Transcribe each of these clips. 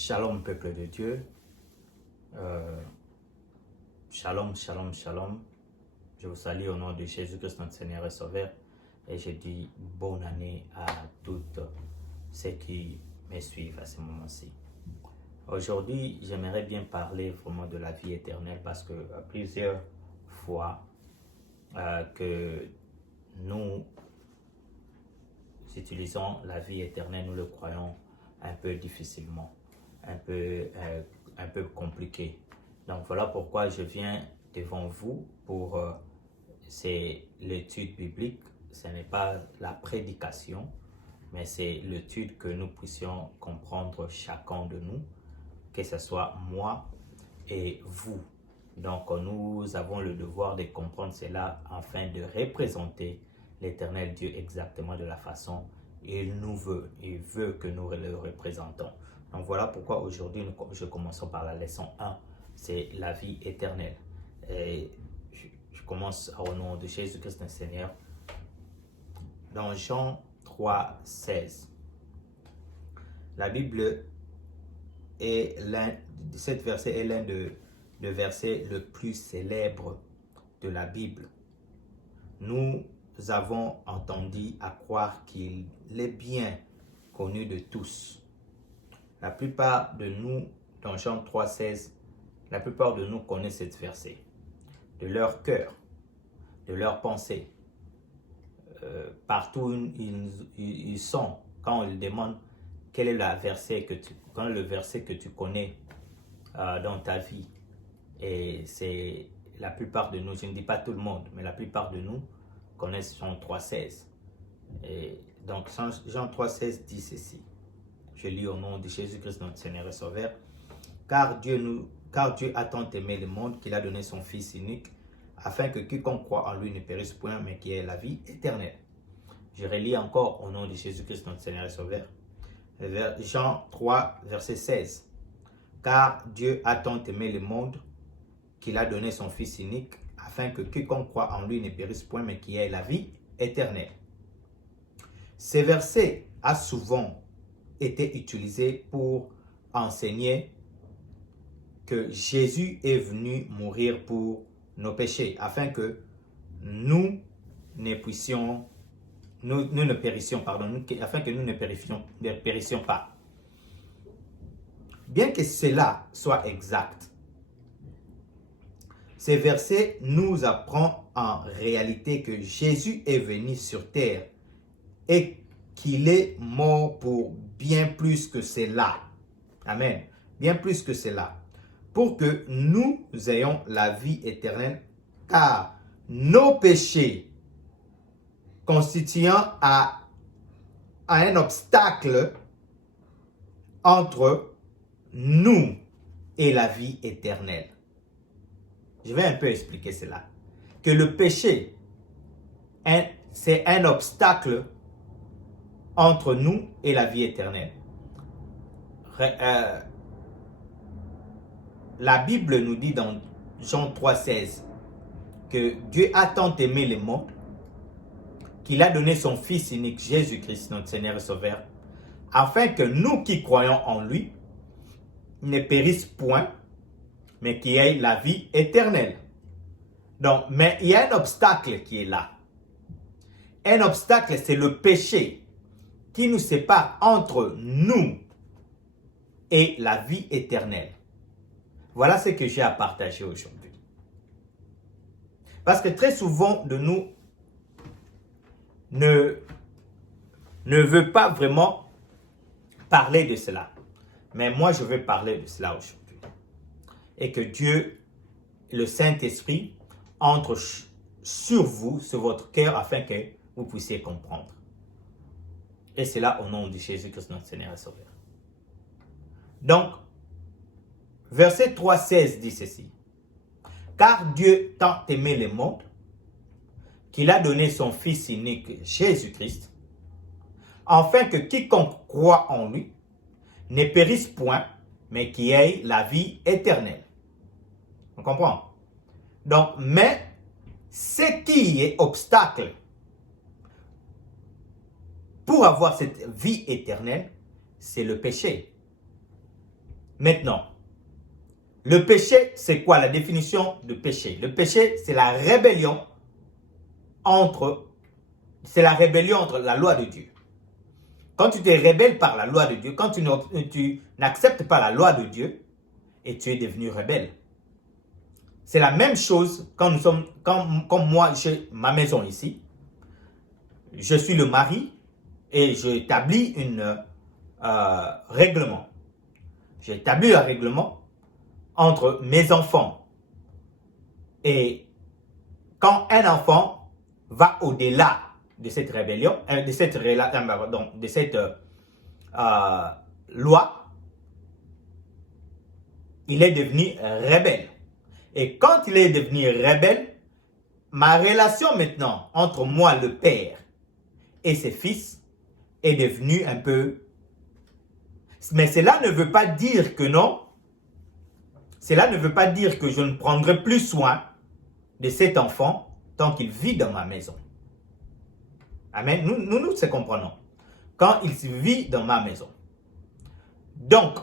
Shalom, peuple de Dieu. Shalom, shalom, shalom. Je vous salue au nom de Jésus-Christ, notre Seigneur et Sauveur. Et je dis bonne année à toutes ceux qui me suivent à ce moment-ci. Aujourd'hui, j'aimerais bien parler vraiment de la vie éternelle parce que plusieurs fois que nous utilisons la vie éternelle, nous le croyons un peu difficilement, un peu compliqué. Donc voilà pourquoi je viens devant vous pour c'est l'étude biblique. Ce n'est pas la prédication, mais c'est l'étude que nous puissions comprendre chacun de nous, que ce soit moi et vous. Donc nous avons le devoir de comprendre cela afin de représenter l'Éternel Dieu exactement de la façon il nous veut. Il veut que nous le représentons. Donc voilà pourquoi aujourd'hui je commençons par la leçon 1. C'est la vie éternelle. Et je commence au nom de Jésus-Christ notre Seigneur. Dans Jean 3, 16. La Bible cet verset est l'un des versets le plus célèbre de la Bible. Nous avons entendu à croire qu'il est bien connu de tous. La plupart de nous, dans Jean 3, 16, la plupart de nous connaissent ce verset. De leur cœur, de leur pensée. Partout où ils sont, quand ils demandent quel est le verset que tu connais dans ta vie. Et c'est la plupart de nous, je ne dis pas tout le monde, mais la plupart de nous connaissent Jean 3,16. Et donc Jean 3,16 dit ceci. Je lis au nom de Jésus-Christ notre Seigneur et Sauveur. Car Dieu a tant aimé le monde qu'il a donné son Fils unique, afin que quiconque croit en lui ne périsse point, mais qu'il ait la vie éternelle. Je relis encore au nom de Jésus-Christ notre Seigneur et Sauveur. Jean 3, verset 16. Car Dieu a tant aimé le monde qu'il a donné son Fils unique, afin que quiconque croit en lui ne périsse point, mais qu'il ait la vie éternelle. Ce verset a souvent été utilisé pour enseigner que Jésus est venu mourir pour nos péchés, afin que nous ne périssions, afin que nous ne périssions pas. Bien que cela soit exact, ce verset nous apprend en réalité que Jésus est venu sur terre et qu'il est mort pour bien plus que cela. Amen. Bien plus que cela. Pour que nous ayons la vie éternelle, car nos péchés constituant un obstacle entre nous et la vie éternelle. Je vais un peu expliquer cela. Que le péché, c'est un obstacle entre nous et la vie éternelle. La Bible nous dit dans Jean 3,16 que Dieu a tant aimé le monde qu'il a donné son Fils unique, Jésus-Christ, notre Seigneur et Sauveur, afin que nous qui croyons en lui ne périssent point, mais qu'il y ait la vie éternelle. Donc, mais il y a un obstacle qui est là. Un obstacle, c'est le péché qui nous sépare entre nous et la vie éternelle. Voilà ce que j'ai à partager aujourd'hui. Parce que très souvent de nous ne veut pas vraiment parler de cela. Mais moi, je veux parler de cela aujourd'hui. Et que Dieu, le Saint-Esprit, entre sur vous, sur votre cœur, afin que vous puissiez comprendre. Et c'est là au nom de Jésus-Christ, notre Seigneur et Sauveur. Donc, verset 3,16 dit ceci. Car Dieu tant aimé le monde, qu'il a donné son Fils unique, Jésus-Christ, afin que quiconque croit en lui ne périsse point, mais qu'il ait la vie éternelle. On comprend? Donc, mais ce qui est obstacle pour avoir cette vie éternelle, c'est le péché. Maintenant, le péché, c'est quoi la définition de péché? Le péché, c'est la rébellion entre la loi de Dieu. Quand tu te rébelles par la loi de Dieu, quand tu n'acceptes pas la loi de Dieu, et tu es devenu rebelle. C'est la même chose quand nous sommes, comme moi, j'ai ma maison ici. Je suis le mari et j'établis règlement. J'ai établi un règlement entre mes enfants. Et quand un enfant va au-delà de cette rébellion, de cette loi, il est devenu rebelle. Et quand il est devenu rebelle, ma relation maintenant entre moi, le père, et ses fils est devenue un peu... Mais cela ne veut pas dire que non. Cela ne veut pas dire que je ne prendrai plus soin de cet enfant tant qu'il vit dans ma maison. Amen. Nous se comprenons. Quand il vit dans ma maison. Donc,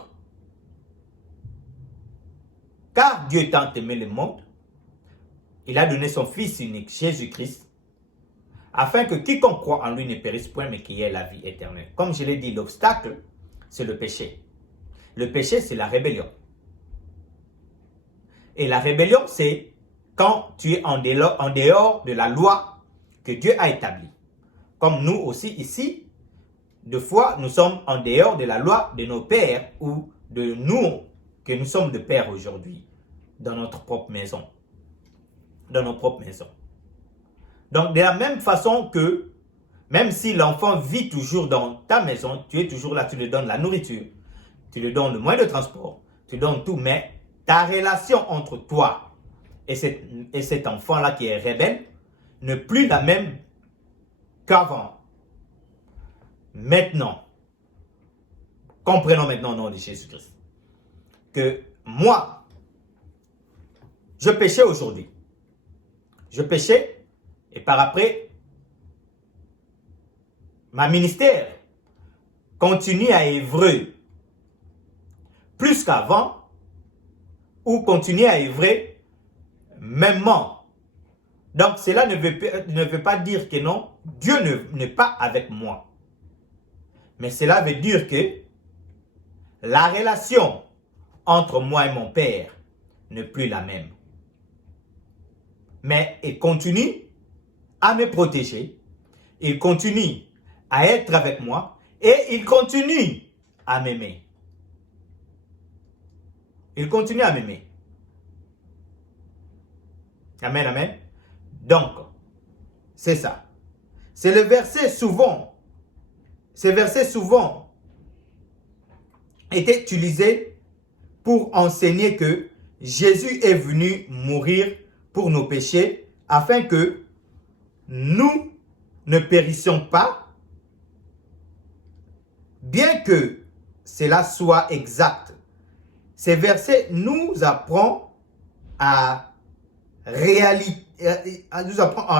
car Dieu tant aimé le monde, il a donné son Fils unique, Jésus-Christ, afin que quiconque croit en lui ne périsse point, mais qu'il ait la vie éternelle. Comme je l'ai dit, l'obstacle, c'est le péché. Le péché, c'est la rébellion. Et la rébellion, c'est quand tu es en dehors de la loi que Dieu a établie. Comme nous aussi ici, des fois, nous sommes en dehors de la loi de nos pères ou de nous, que nous sommes de pères aujourd'hui, dans notre propre maison. Dans nos propres maisons. Donc, de la même façon que, même si l'enfant vit toujours dans ta maison, tu es toujours là, tu lui donnes la nourriture, tu lui donnes le moyen de transport, tu lui donnes tout, mais ta relation entre toi et cet enfant-là qui est rebelle n'est plus la même qu'avant. Maintenant, comprenons maintenant au nom de Jésus-Christ que moi, je péchais aujourd'hui. Je péchais et par après, ma ministère continue à œuvrer plus qu'avant ou continue à œuvrer mêmement. Donc cela ne veut pas dire que non, Dieu n'est pas avec moi. Mais cela veut dire que la relation entre moi et mon Père n'est plus la même. Mais il continue à me protéger, il continue à être avec moi et il continue à m'aimer. Il continue à m'aimer. Amen, amen. Donc, c'est ça. C'est le verset souvent. Ces versets souvent étaient utilisés pour enseigner que Jésus est venu mourir pour nos péchés afin que nous ne périssions pas, bien que cela soit exact. Ces versets nous apprennent en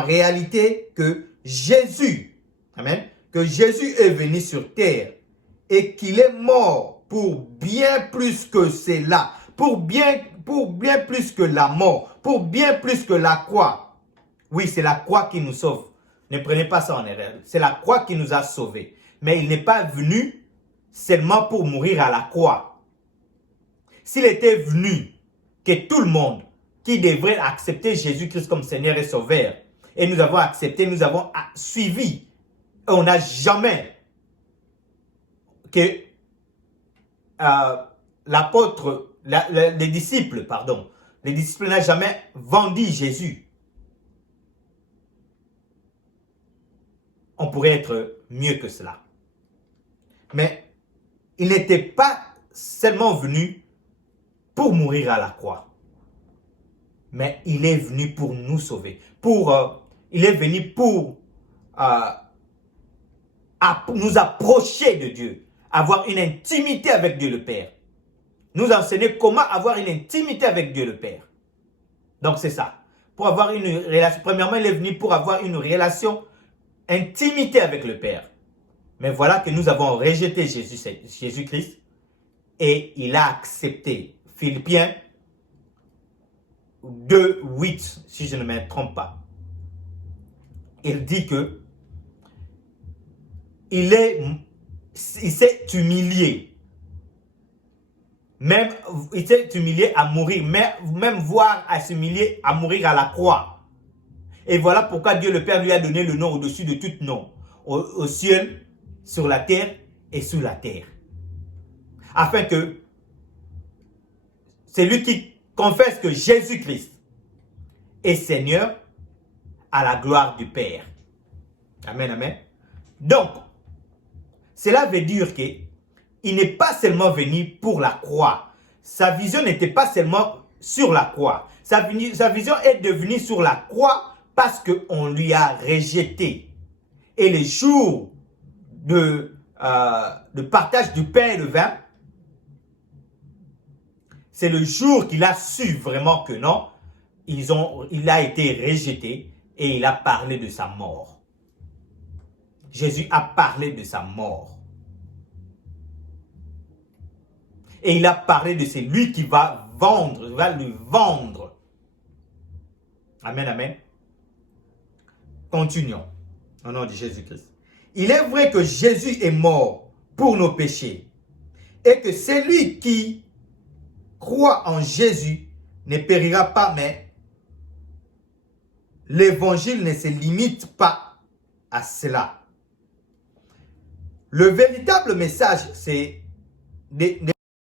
réalité que Jésus, amen, que Jésus est venu sur terre et qu'il est mort pour bien plus que cela, pour bien plus que la mort, pour bien plus que la croix. Oui, c'est la croix qui nous sauve. Ne prenez pas ça en erreur. C'est la croix qui nous a sauvés. Mais il n'est pas venu seulement pour mourir à la croix. S'il était venu, que tout le monde qui devrait accepter Jésus-Christ comme Seigneur et Sauveur, et nous avons accepté, nous avons suivi, et on n'a jamais que les disciples n'ont jamais vendu Jésus. On pourrait être mieux que cela. Mais il n'était pas seulement venu pour mourir à la croix. Mais il est venu pour nous sauver. Il est venu pour nous approcher de Dieu. Avoir une intimité avec Dieu le Père. Nous enseigner comment avoir une intimité avec Dieu le Père. Donc c'est ça. Pour avoir une relation, premièrement, il est venu pour avoir une relation, intimité avec le Père. Mais voilà que nous avons rejeté Jésus-Christ. et il a accepté. Philippiens 2, 8, si je ne me trompe pas. Il dit que il s'est humilié. Même, il s'est humilié à mourir, même voire à s'humilier à mourir à la croix. Et voilà pourquoi Dieu le Père lui a donné le nom au-dessus de tout nom, au ciel, sur la terre et sous la terre. Afin que celui qui confesse que Jésus-Christ est Seigneur à la gloire du Père. Amen, amen. Donc, cela veut dire qu'il n'est pas seulement venu pour la croix. Sa vision n'était pas seulement sur la croix. Sa vision est devenue sur la croix parce qu'on lui a rejeté. Et les jours de partage du pain et le vin, c'est le jour qu'il a su vraiment que non, il a été rejeté et il a parlé de sa mort. Jésus a parlé de sa mort. Et il a parlé de celui qui va vendre, va lui vendre. Amen, amen. Continuons au nom de Jésus-Christ. Il est vrai que Jésus est mort pour nos péchés et que celui qui croit en Jésus ne périra pas, mais l'évangile ne se limite pas à cela. Le véritable message, c'est